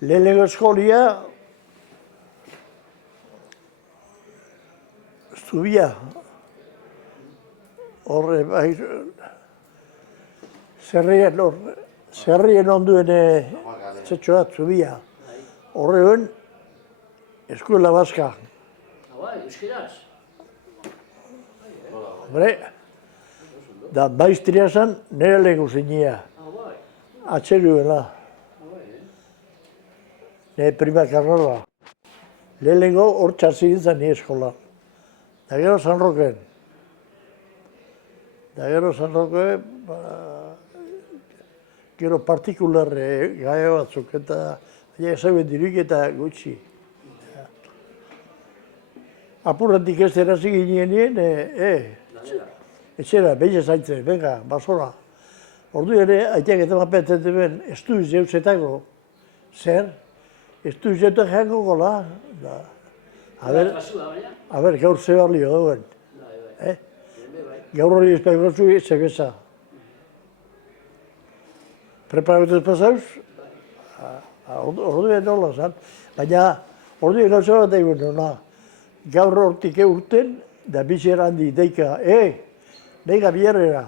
Lehenengo eskolia, Zubia, horre, bai, zerrien onduen etxetxoa, Zubia. Horre ben, eskuela baska. Bai, euskaraz. Hombre, da maistria zan, nire lehenko zinia. Bai. Atxeruela, nire prima karrola. Lehenengo hor txarzi gintzen nire eskola. Da gero San Roken. Gero partikularre gaia batzuk eta ezaben diruik eta gutxi. Apurratik ez erazi ginen etxera, behin zaitzen, venga, basora. Ordu ere, aiteak eta mapetzen duen, estu zeuzetako, zer, estu zeutak jango gola. A ber, gaur ze balio dauen. Gaur hori espaigotzu zebeza. Preparatuz pasauz, ordu ere nola zan. Baina, ordu ere gauza bat egun nona. Gaur hortik urten, da bizera handi deika, deika bierrera.